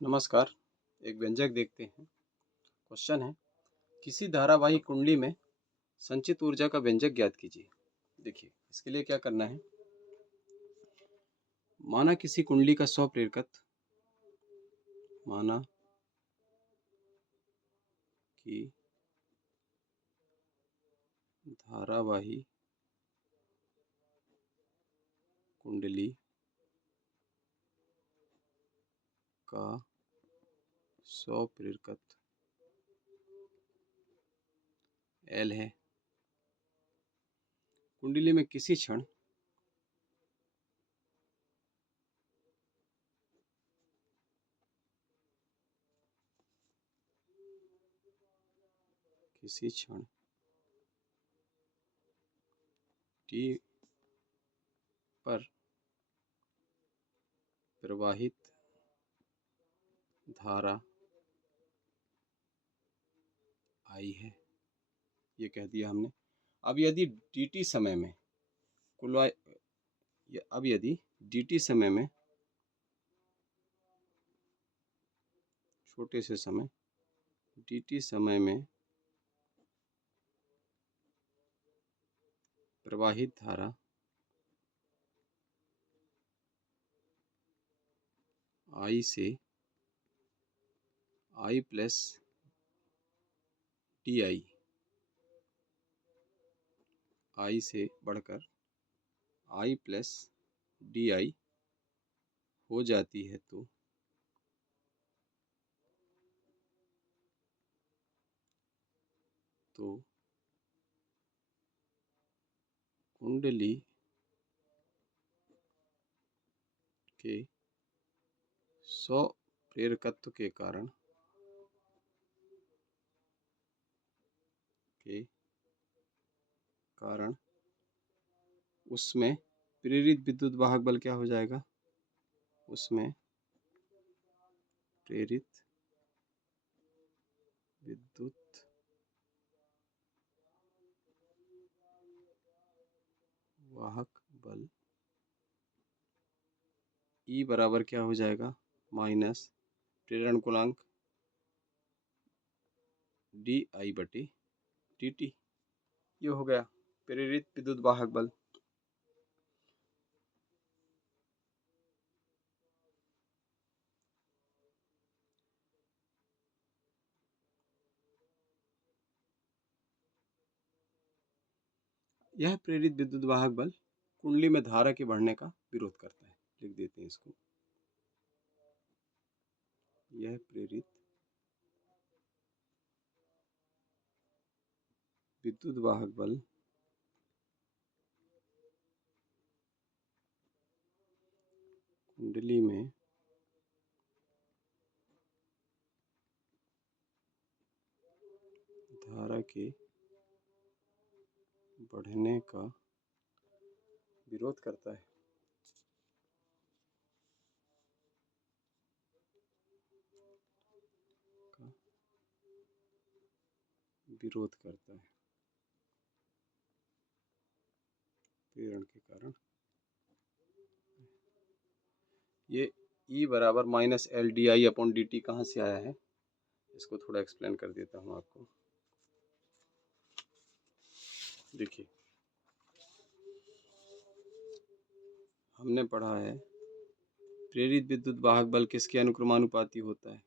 नमस्कार। एक व्यंजक देखते हैं। क्वेश्चन है, किसी धारावाही कुंडली में संचित ऊर्जा का व्यंजक ज्ञात कीजिए। देखिए, इसके लिए क्या करना है। माना किसी कुंडली का 100 प्रेरकत्व, माना कि धारावाही कुंडली का 100 प्रेरकत्व L है। कुंडली में किसी क्षण T पर प्रवाहित धारा I है, ये कह दिया हमने। अब यदि dt समय में छोटे से समय dt समय में प्रवाहित धारा I से I प्लस di, I से बढ़कर I प्लस di हो जाती है, तो कुंडली के 100 प्रेरकत्व के कारण उसमें प्रेरित विद्युत वाहक बल क्या हो जाएगा। उसमें प्रेरित विद्युत वाहक बल E बराबर क्या हो जाएगा, माइनस प्रेरण गुणांक di/dt। ये हो गया प्रेरित विद्युत वाहक बल। यह प्रेरित विद्युत वाहक बल कुंडली में धारा के बढ़ने का विरोध करता है। लिख देते हैं इसको। यह प्रेरित विद्युत वाहक बल कुंडली में धारा के बढ़ने का विरोध करता है। प्रेरण के कारण ये E बराबर माइनस LDI/dt कहाँ से आया है, इसको थोड़ा एक्सप्लेन कर देता हूँ आपको। देखिए, हमने पढ़ा है प्रेरित विद्युत वाहक बल किसके अनुक्रमानुपाती होता है।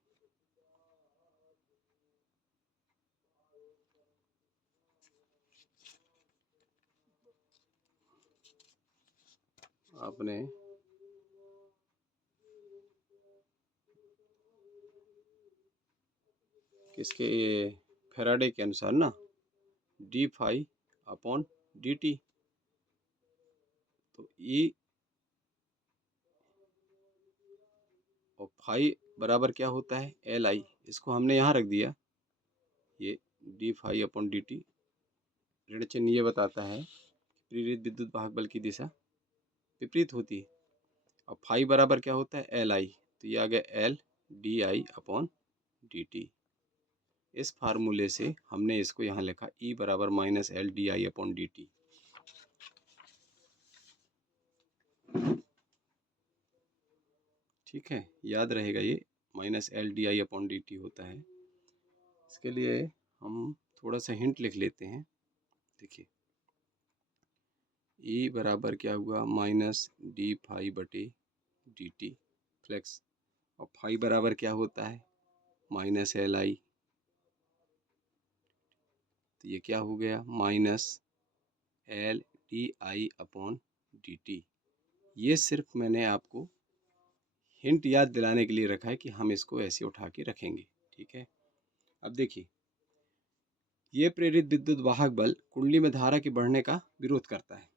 आपने किसके, फैराडे के अनुसार ना, d/dt। तो E और फाई बराबर क्या होता है, Li। इसको हमने यहाँ रख दिया। ये d/dt ऋण चिन्ह ये बताता है प्रेरित विद्युत वाहक बल की दिशा विपरीत होती है। और फाई बराबर क्या होता है, Li। तो ये आ गया LDI/dt। इस फार्मूले से हमने इसको यहाँ लिखा E बराबर माइनस LDI/dt। ठीक है, याद रहेगा ये। Minus L D I upon D T होता है। इसके लिए हम थोड़ा सा हिंट लिख लेते हैं। देखिए ई बराबर क्या हुआ, माइनस डी फाई बटे डी टी फ्लेक्स, और फाई बराबर क्या होता है, माइनस एल आई। तो ये क्या हो गया, minus L D I upon D T. ये सिर्फ मैंने आपको हिंट याद दिलाने के लिए रखा है कि हम इसको ऐसे उठा के रखेंगे। ठीक है, अब देखिए ये प्रेरित विद्युत वाहक बल कुंडली में धारा के बढ़ने का विरोध करता है।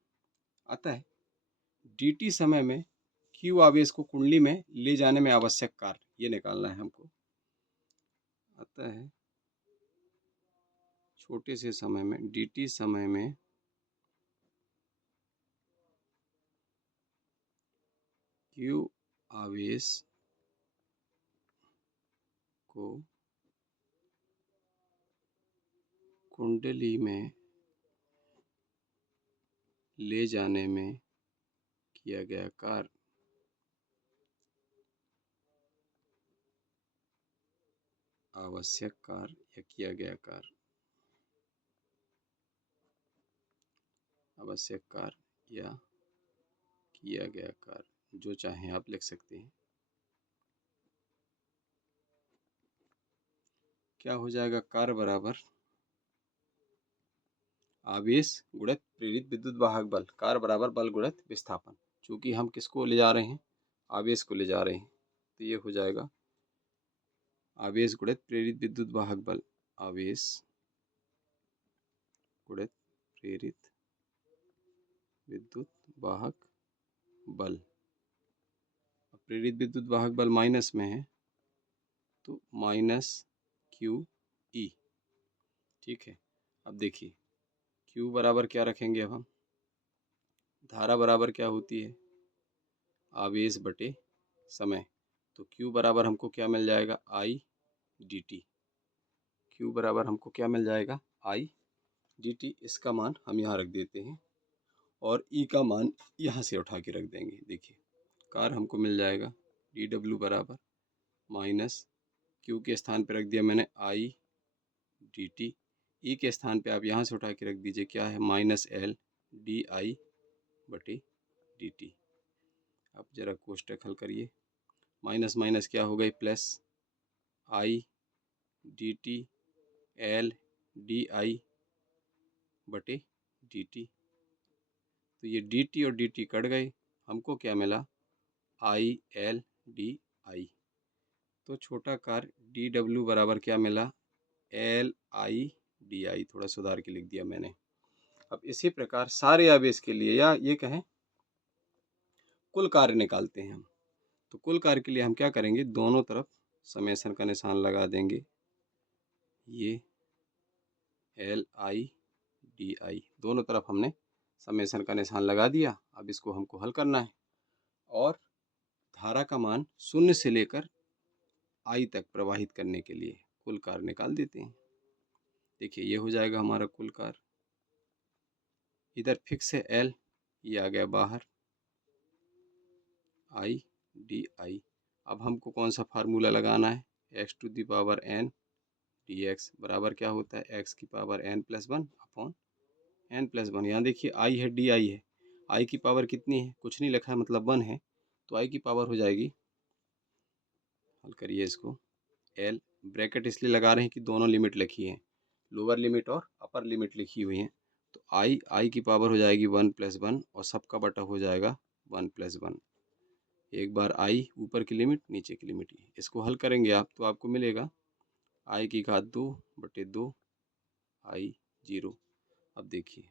अतः dt समय में q आवेश को कुंडली में ले जाने में आवश्यक कार्य ये निकालना है हमको। अतः छोटे से समय में dt समय में q आवेश को कुंडली में ले जाने में किया गया कार्य आवश्यक कार्य या किया गया कार्य, आवश्यक कार्य या किया गया कार्य, जो चाहें आप लिख सकते हैं। क्या हो जाएगा, कार्य बराबर आवेश गुणित प्रेरित विद्युत वाहक बल, कार्य बराबर बल गुणित विस्थापन। चूंकि हम किसको ले जा रहे हैं, आवेश को ले जा रहे हैं, तो ये हो जाएगा आवेश गुणित प्रेरित विद्युत वाहक बल, आवेश गुणित प्रेरित विद्युत वाहक बल। प्रेरित विद्युत वाहक बल माइनस में है तो माइनस क्यू ई। ठीक है, अब देखिए क्यू बराबर क्या रखेंगे, अब हम धारा बराबर क्या होती है, आवेश बटे समय। तो क्यू बराबर हमको क्या मिल जाएगा, आई डी टी। क्यू बराबर हमको क्या मिल जाएगा, आई डी टी। इसका मान हम यहाँ रख देते हैं और ई का मान यहाँ से उठा के रख देंगे। देखिए कार हमको मिल जाएगा डी डब्ल्यू बराबर माइनस क्यू के स्थान पर रख दिया मैंने आई डी टी, ई के स्थान पे आप यहाँ से उठा के रख दीजिए, क्या है, माइनस एल डी आई बटे डी टी। अब जरा कोष्टक हल करिए, माइनस माइनस क्या हो गई, plus I D T L D I बटे डी टी। तो ये डी टी और डी टी कट गए, हमको क्या मिला, आई एल डी आई। तो छोटा कार डी डब्ल्यू बराबर क्या मिला, एल आई डी आई। थोड़ा सुधार के लिख दिया मैंने। अब इसी प्रकार सारे आवेश के लिए, या ये कहें कुल कार्य निकालते हैं हम। तो कुल कार्य के लिए हम क्या करेंगे, दोनों तरफ समेशन का निशान लगा देंगे। ये एल आई डी आई दोनों तरफ हमने समेशन का निशान लगा दिया। अब इसको हमको हल करना है और धारा का मान शून्य से लेकर आई तक प्रवाहित करने के लिए कुल कार्य निकाल देते हैं। देखिए ये हो जाएगा हमारा कुल कार्य, इधर फिक्स है एल, ये आ गया बाहर आई डी आई। अब हमको कौन सा फार्मूला लगाना है, x to the power n d x बराबर क्या होता है, एक्स की power n plus one upon n plus one. यहाँ देखिए आई है डी आई है, आई की पावर कितनी है, कुछ नहीं लिखा है मतलब वन है, तो आई की पावर हो जाएगी, हल करिए इसको, एल ब्रैकेट इसलिए लगा रहे हैं कि दोनों लिमिट लिखी है, लोअर लिमिट और अपर लिमिट लिखी हुई है। तो आई की पावर हो जाएगी वन प्लस वन और सबका बटा हो जाएगा वन प्लस वन। एक बार आई ऊपर की लिमिट नीचे की लिमिट, इसको हल करेंगे आप तो आपको मिलेगा आई की घात 2 बटे 2 आई 0। अब देखिए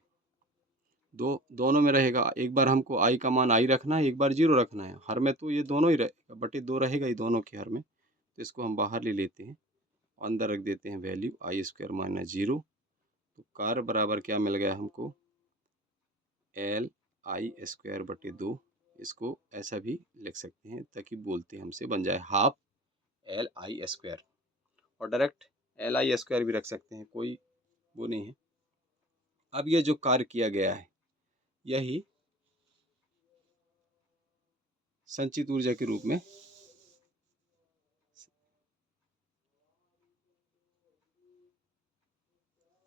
दोनों में रहेगा, एक बार हमको आई का मान आई रखना है, एक बार 0 रखना है। हर में तो ये दोनों ही रहेगा, बटे 2 रहेगा ही दोनों के हर में। तो इसको हम बाहर ले लेते हैं, अंदर रख देते हैं वैल्यू आई स्क्वायर माइनस 0। तो कार्य बराबर क्या मिल गया हमको, एल आई स्क्वायर बटे 2। इसको ऐसा भी लिख सकते हैं ताकि बोलते हमसे बन जाए हाफ एल आई स्क्वायर, और डायरेक्ट एल आई स्क्वायर भी रख सकते हैं, कोई वो नहीं है। अब ये जो कार्य किया गया है यही संचित ऊर्जा के रूप में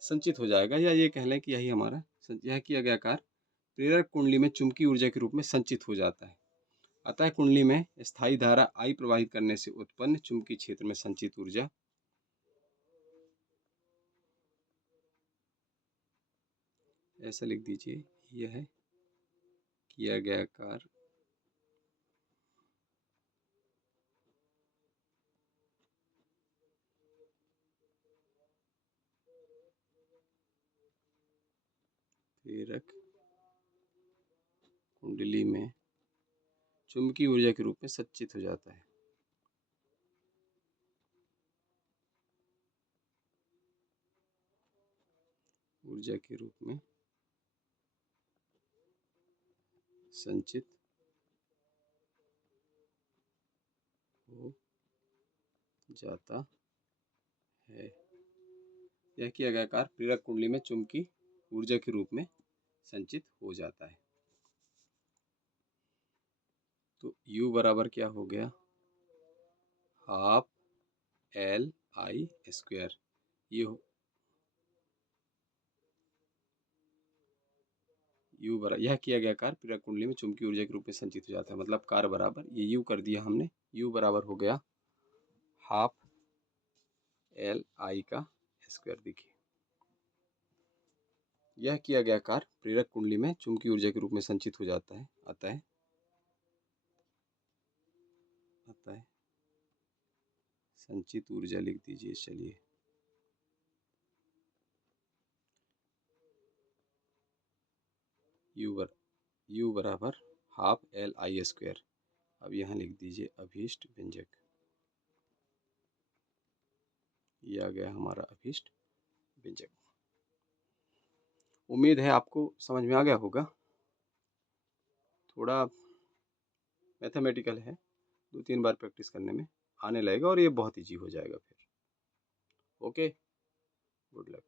संचित हो जाएगा, या ये कह लें कि यही हमारा यह किया गया कार्य प्रेरक कुंडली में चुंबकीय ऊर्जा के रूप में संचित हो जाता है। अतः कुंडली में स्थायी धारा I प्रवाहित करने से उत्पन्न चुंबकीय क्षेत्र में संचित ऊर्जा ऐसा लिख दीजिए, यह किया गया कार्य प्रेरक कुंडली में चुंबकीय ऊर्जा के रूप में संचित हो जाता है। ऊर्जा के रूप में संचित हो जाता है। यह किया गया कार्य प्रेरक कुंडली में चुंबकीय ऊर्जा के रूप में संचित हो जाता है। तो U बराबर क्या हो गया, हाफ LI²। ये U बराबर, यह किया गया कार्य प्रेरक कुंडली में चुंबकीय ऊर्जा के रूप में संचित हो जाता है। मतलब कार्य बराबर, ये U कर दिया हमने, U बराबर हो गया हाफ LI²। देखिए, यह किया गया कार्य प्रेरक कुंडली में चुंबकीय ऊर्जा के रूप में संचित हो जाता है। अतः संचित ऊर्जा लिख दीजिए। चलिए, U बराबर हाफ LI²। अब यहाँ लिख दीजिए अभीष्ट व्यंजक। ये आ गया हमारा अभीष्ट व्यंजक। उम्मीद है आपको समझ में आ गया होगा। थोड़ा मैथमेटिकल है, 2-3 बार प्रैक्टिस करने में आने लगेगा और ये बहुत ईजी हो जाएगा फिर। Okay, good luck.